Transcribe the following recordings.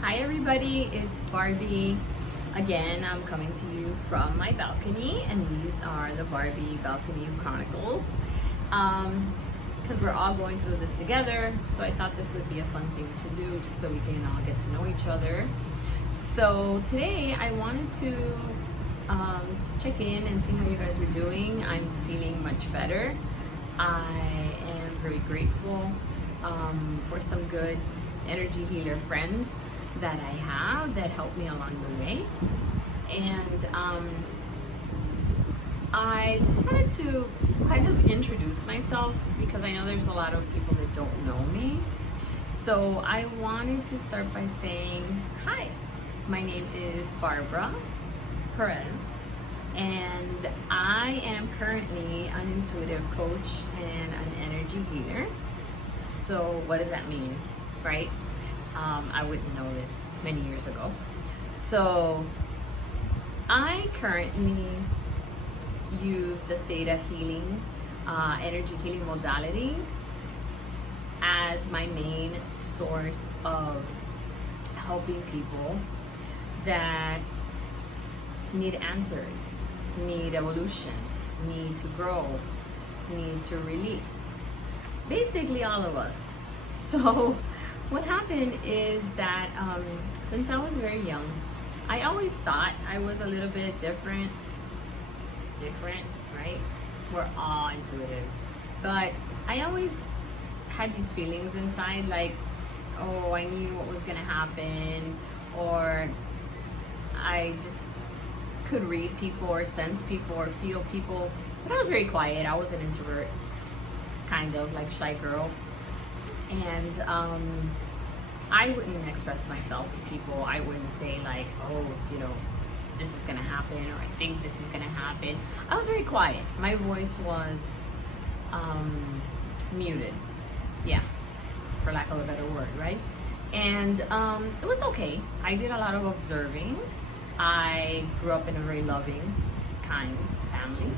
Hi everybody, it's Barbie. Again, I'm coming to you from my balcony, and these are the Barbie Balcony Chronicles. Because we're all going through this together, so I thought this would be a fun thing to do just so we can all get to know each other. So today I wanted to just check in and see how you guys were doing. I'm feeling much better. I am very grateful for some good energy healer friends that I have that help me along the way. And I just wanted to kind of introduce myself because I know there's a lot of people that don't know me. So I wanted to start by saying, hi, my name is Barbara Perez, and I am currently an intuitive coach and an energy healer. So what does that mean, right? I wouldn't know this many years ago. So I currently use the theta healing, energy healing modality as my main source of helping people that need answers, need evolution, need to grow, need to release. Basically all of us. So what happened is that since I was very young, I always thought I was a little bit different, right? We're all intuitive. But I always had these feelings inside like, oh, I knew what was gonna happen, or I just could read people or sense people or feel people. But I was very quiet. I was an introvert, kind of like shy girl. And I wouldn't express myself to people. I wouldn't say like, oh, this is gonna happen, or I think this is gonna happen. I was very quiet. My voice was muted. Yeah, for lack of a better word, right? And it was okay. I did a lot of observing. I grew up in a very loving, kind family.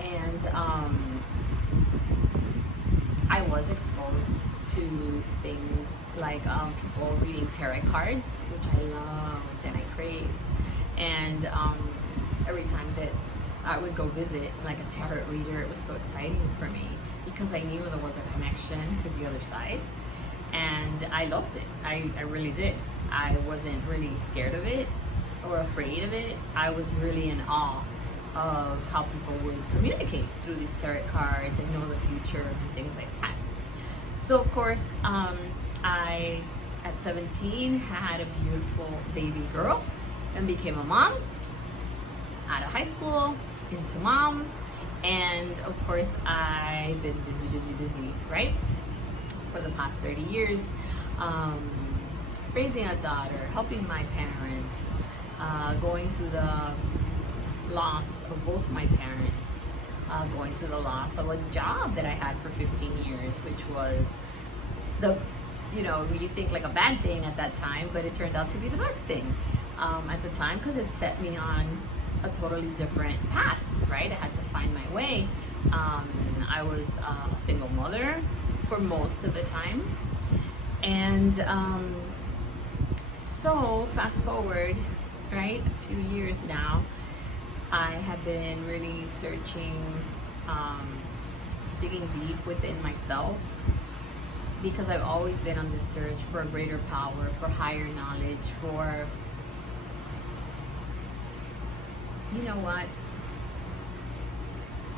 And I was exposed to things like people reading tarot cards, which I loved and I craved. And every time that I would go visit like a tarot reader, it was so exciting for me because I knew there was a connection to the other side. And I loved it. I really did. I wasn't really scared of it or afraid of it. I was really in awe of how people would communicate through these tarot cards and know the future and things like that. So of course, I, at 17, had a beautiful baby girl and became a mom out of high school, into mom. And of course, I've been busy, right? For the past 30 years, raising a daughter, helping my parents, going through the loss of both my parents, going through the loss of a job that I had for 15 years, which was you think like a bad thing at that time, but it turned out to be the best thing at the time because it set me on a totally different path, right? I had to find my way. I was a single mother for most of the time. And so fast forward, right, a few years now, I have been really searching, digging deep within myself, because I've always been on this search for a greater power, for higher knowledge, for, you know what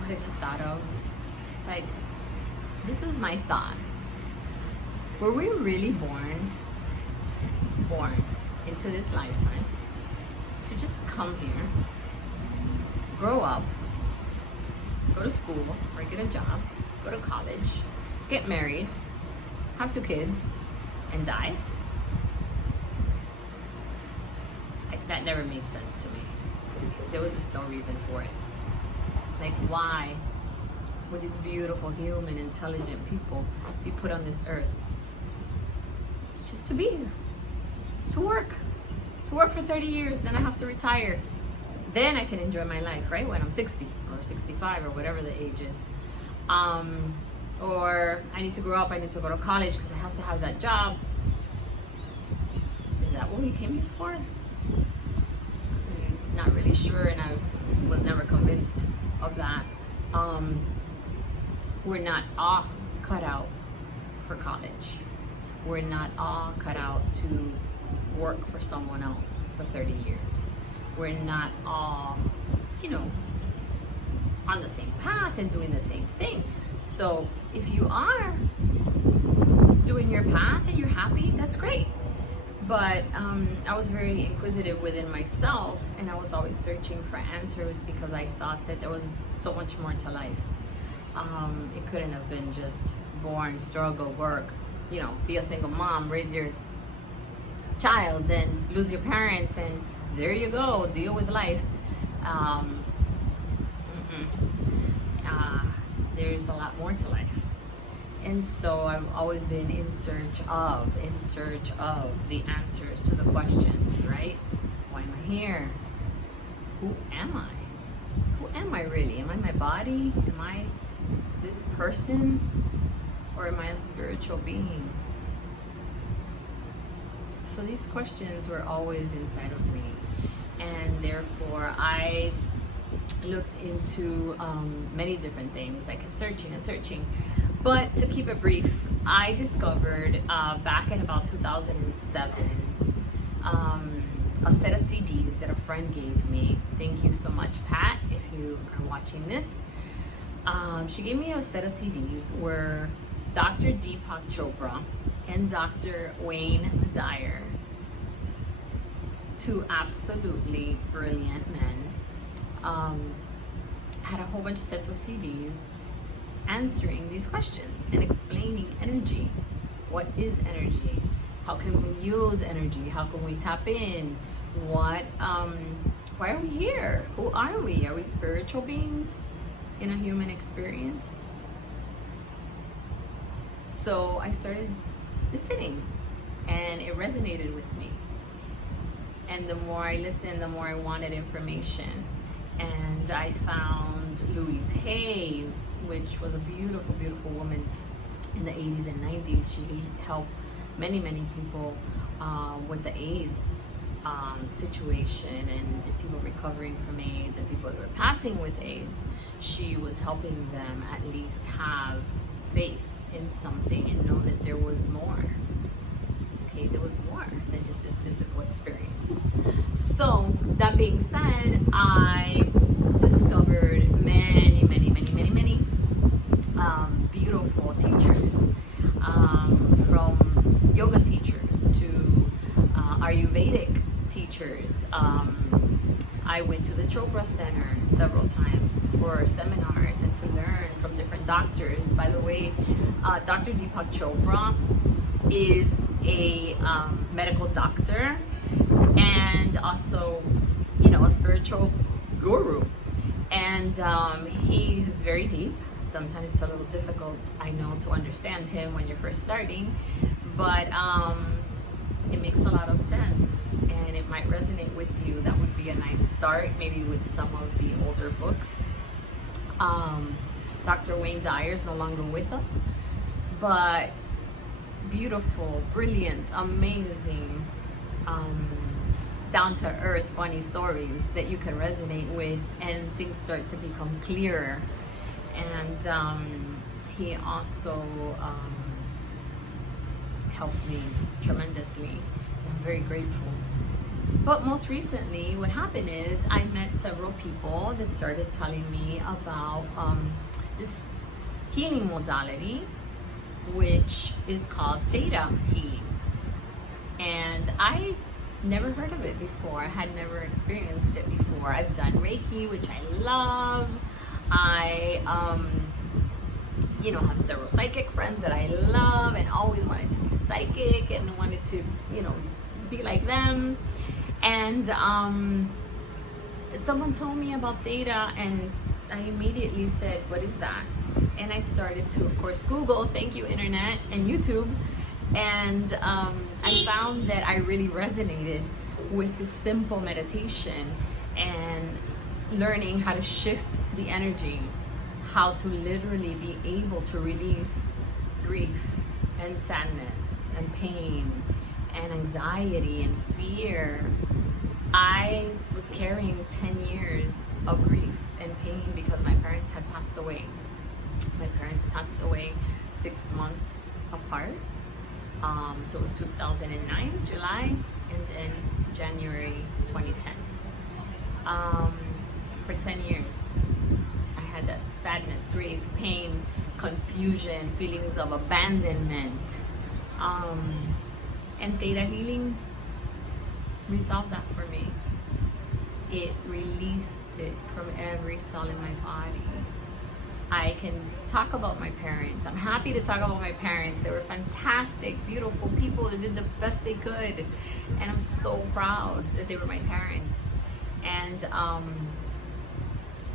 I just thought of? It's like, this was my thought. Were we really born into this lifetime to just come here, grow up, go to school, or get a job, go to college, get married, have 2 kids, and die? That never made sense to me. There was just no reason for it. Like, why would these beautiful, human, intelligent people be put on this earth? Just to be here, to work for 30 years, then I have to retire. Then I can enjoy my life, right? When I'm 60 or 65 or whatever the age is. Or I need to grow up, I need to go to college because I have to have that job. Is that that what we came here for? Not really sure, and I was never convinced of that. We're not all cut out for college. We're not all cut out to work for someone else for 30 years. We're not all, on the same path and doing the same thing. So if you are doing your path and you're happy, that's great. But I was very inquisitive within myself, and I was always searching for answers because I thought that there was so much more to life. It couldn't have been just born, struggle, work, be a single mom, raise your child, then lose your parents, and there you go, deal with life. There's a lot more to life. And so I've always been in search of the answers to the questions, right? Why am I here? Who am I? Who am I really? Am I my body? Am I this person? Or am I a spiritual being? So these questions were always inside of me. And therefore I looked into many different things. I kept searching and searching. But to keep it brief, I discovered back in about 2007 a set of CDs that a friend gave me. Thank you so much, Pat, if you are watching this. She gave me a set of CDs where Dr. Deepak Chopra and Dr. Wayne Dyer, two absolutely brilliant men, had a whole bunch of sets of CDs answering these questions and explaining energy. What is energy? How can we use energy? How can we tap in? Why are we here? Who are we? Are we spiritual beings in a human experience? So I started listening, and it resonated with me. And the more I listened, the more I wanted information. And I found Louise Hay, which was a beautiful, beautiful woman in the 80s and 90s. She helped many, many people with the AIDS situation, and people recovering from AIDS and people that were passing with AIDS. She was helping them at least have faith in something and know that there was more. Okay, there was more than just this physical experience. So that being said, I discovered many beautiful teachers, from yoga teachers to Ayurvedic teachers. I went to the Chopra Center several times for seminars and to learn from different doctors. By the way, Dr. Deepak Chopra is a medical doctor and also, a spiritual guru. And he's very deep. Sometimes it's a little difficult, I know, to understand him when you're first starting, but it makes a lot of sense and it might resonate with you. That would be a nice start, maybe with some of the older books. Dr. Wayne Dyer is no longer with us, but beautiful, brilliant, amazing, down-to-earth, funny stories that you can resonate with, and things start to become clearer. And he also helped me tremendously. I'm very grateful. But most recently, what happened is I met several people that started telling me about this healing modality, which is called theta healing. And I never heard of it before. I had never experienced it before. I've done Reiki, which I love. I have several psychic friends that I love and always wanted to be psychic and wanted to, be like them. And someone told me about theta, and I immediately said, what is that? And I started to, of course, Google, thank you, internet, and YouTube. And I found that I really resonated with this simple meditation and learning how to shift the energy, how to literally be able to release grief and sadness and pain and anxiety and fear. I was carrying 10 years of grief and pain because my parents had passed away. My parents passed away 6 months apart. So it was 2009, July, and then January 2010. For 10 years, I had that sadness, grief, pain, confusion, feelings of abandonment. And Theta Healing resolved that for me. It released it from every cell in my body. I can talk about my parents. I'm happy to talk about my parents. They were fantastic, beautiful people that did the best they could. And I'm so proud that they were my parents. And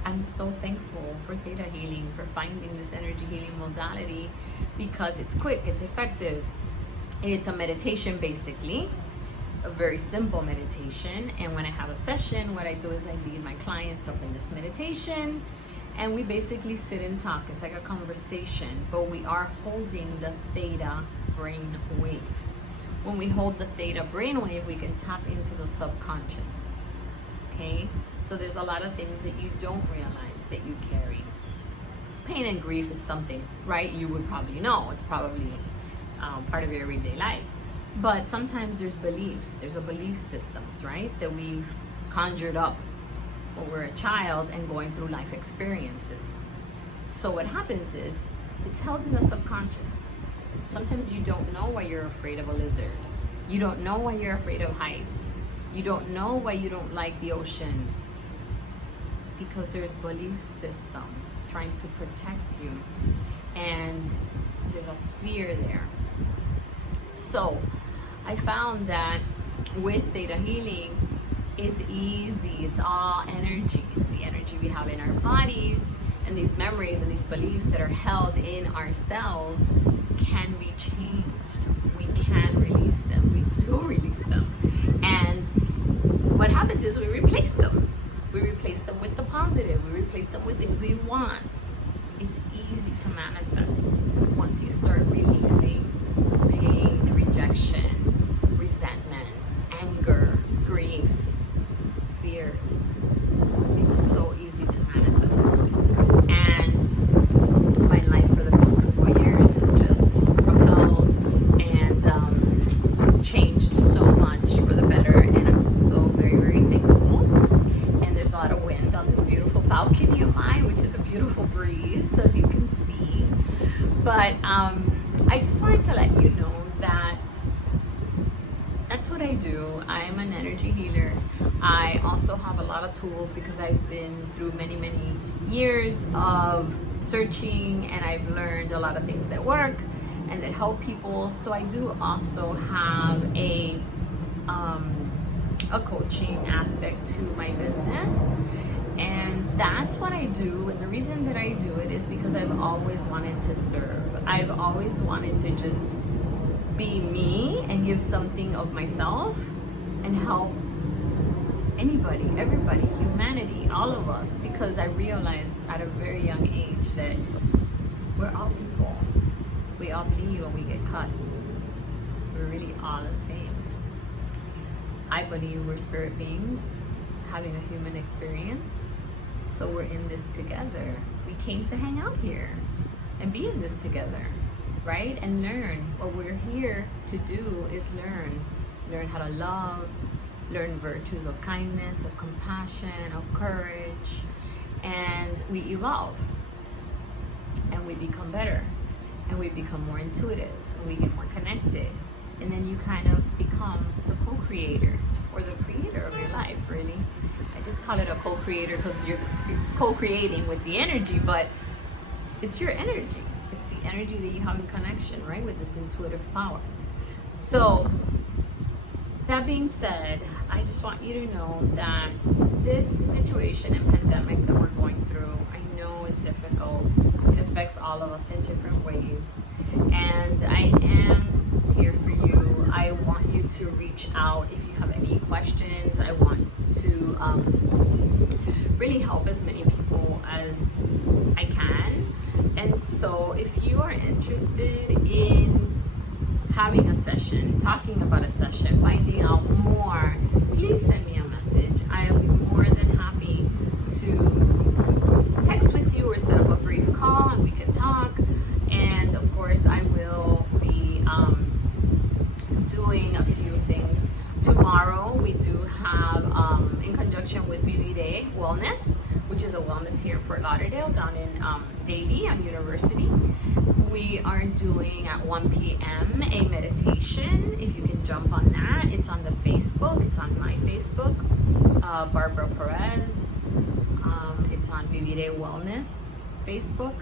I'm so thankful for Theta Healing, for finding this energy healing modality, because it's quick, it's effective. It's a meditation, basically, a very simple meditation. And when I have a session, what I do is I lead my clients up in this meditation, and we basically sit and talk. It's like a conversation, but we are holding the theta brain wave. When we hold the theta brain wave, we can tap into the subconscious. Okay? So there's a lot of things that you don't realize that you carry. Pain and grief is something, right? You would probably know. It's probably part of your everyday life. But sometimes there's beliefs. There's a belief systems, right? That we've conjured up when we're a child and going through life experiences. So what happens is, it's held in the subconscious. Sometimes you don't know why you're afraid of a lizard. You don't know why you're afraid of heights. You don't know why you don't like the ocean. Because there's belief systems trying to protect you. And there's a fear there. So I found that with Theta Healing, it's easy. It's all energy. It's the energy we have in our bodies, and these memories and these beliefs that are held in our cells can be changed. We can release them. We do release them. And what happens is we replace them. We replace them with the positive. We replace them with things we want. It's easy to manifest once you start releasing pain, rejection, resentments, anger, grief, fears. It's so easy to manifest. And my life for the past couple of years has just propelled and changed so much for the better. And I'm so very, very thankful. And there's a lot of wind on this beautiful balcony of mine, which is a beautiful breeze, as you can see. But I just wanted to let you know that that's what I do. I'm an energy healer. I also have a lot of tools because I've been through many, many years of searching, and I've learned a lot of things that work and that help people. So I do also have a coaching aspect to my business. And that's what I do. And the reason that I do it is because I've always wanted to serve. I've always wanted to just be me and give something of myself and help anybody, everybody, humanity, all of us. Because I realized at a very young age that we're all people. We all bleed when we get cut. We're really all the same. I believe we're spirit beings having a human experience. So we're in this together. We came to hang out here and be in this together, right? And learn. What we're here to do is learn. Learn how to love, learn virtues of kindness, of compassion, of courage, and we evolve. And we become better. And we become more intuitive. And we get more connected. And then you kind of become the co-creator or the creator of your life, really. I just call it a co-creator because you're co-creating with the energy, but it's your energy. It's the energy that you have in connection, right, with this intuitive power. So, that being said, I just want you to know that this situation and pandemic that we're going through, I know is difficult. It affects all of us in different ways. And I am here for you. I want you to reach out if you have any questions. I want to really help as many people as I can. And so if you are interested in having a session, talking about a session, finding out more, please send me a message. I'll be more than happy to just text with you or set up a brief call and we can talk. And of course, I will be doing a few things. Tomorrow, we do have, in conjunction with Day Wellness, which is a wellness here in Fort Lauderdale, down in Davie on University. We are doing at 1 p.m. a meditation. If you can jump on that, it's on the Facebook. It's on my Facebook, Barbara Perez. It's on Day Wellness Facebook.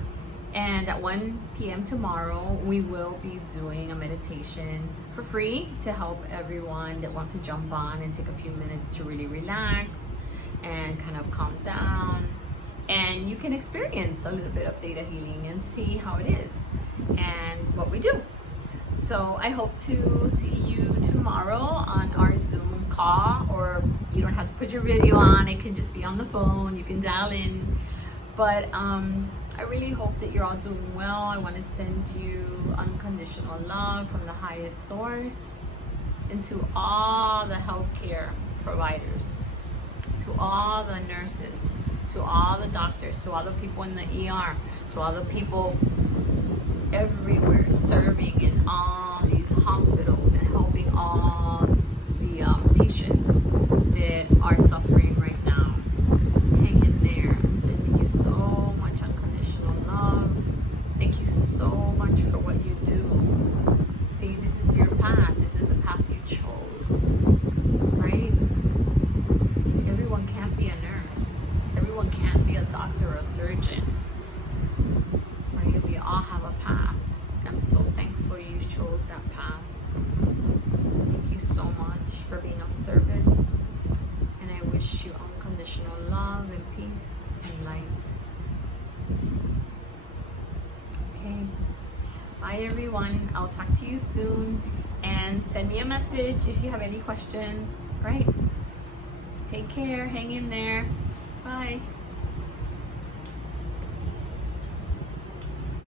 And at 1 p.m. tomorrow, we will be doing a meditation for free to help everyone that wants to jump on and take a few minutes to really relax and kind of calm down. And you can experience a little bit of theta healing and see how it is and what we do. So I hope to see you tomorrow on our Zoom call, or you don't have to put your video on, it can just be on the phone, you can dial in. But I really hope that you're all doing well. I want to send you unconditional love from the highest source into all the healthcare providers, to all the nurses, to all the doctors, to all the people in the ER, to all the people everywhere serving in all these hospitals and helping all the patients that are suffering right now. Hang in there. I'm sending you so much unconditional love. Thank you so much for what you do. See, this is your path. This is the path you chose, right? Everyone can't be a nurse. Everyone can't be a doctor or a surgeon. Right? We all have a path. I'm so thankful you chose that path. Thank you so much for being of service. And I wish you unconditional love and peace and light. Okay. Bye everyone. I'll talk to you soon. And send me a message if you have any questions. Right? Take care. Hang in there. Bye.